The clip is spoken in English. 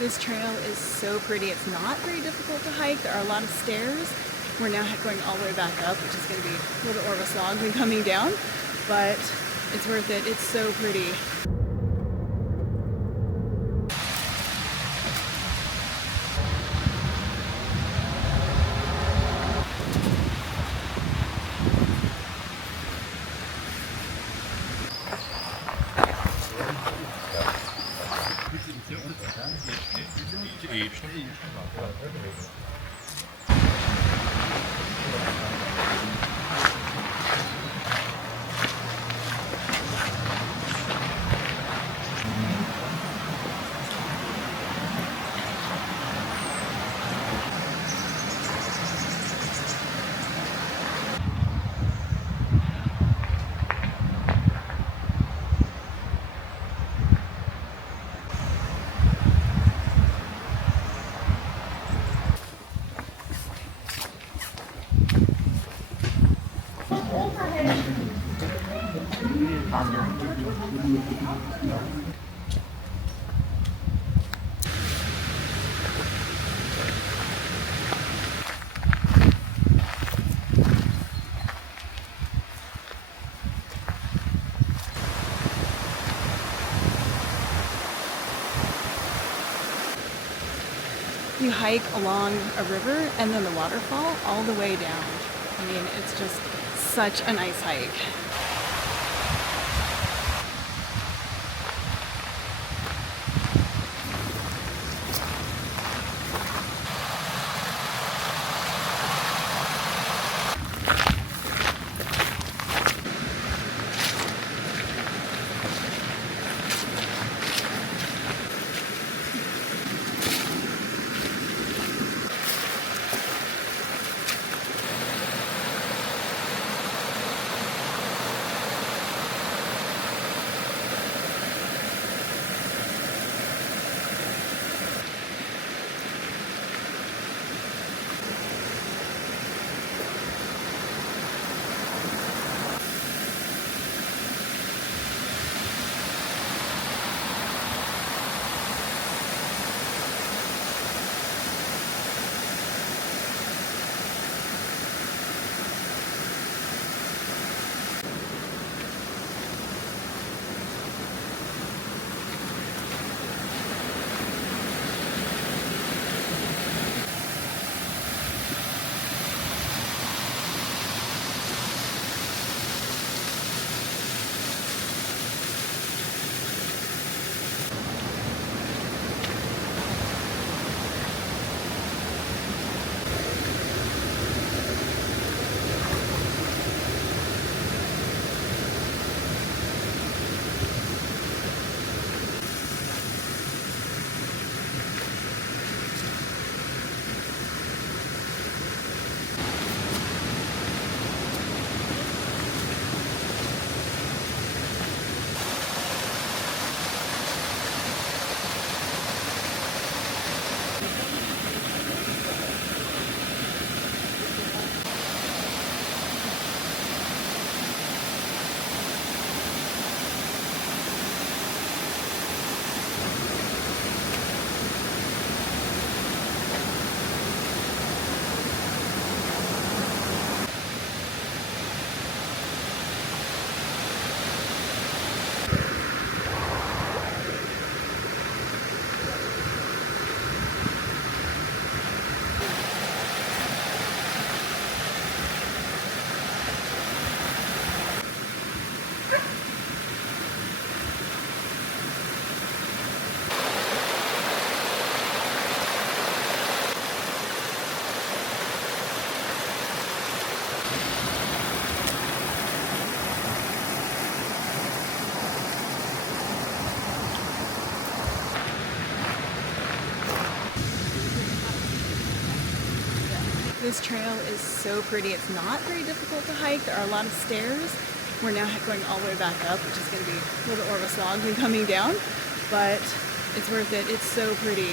This trail is so pretty. It's not very difficult to hike. There are a lot of stairs. We're now going all the way back up, which is going to be a little bit more of a slog than coming down, but it's worth it. It's so pretty. You hike along a river and then the waterfall all the way down. I mean, it's just such a nice hike. This trail is so pretty. It's not very difficult to hike. There are a lot of stairs. We're now going all the way back up, which is going to be a little bit more of a slog than coming down, but it's worth it. It's so pretty.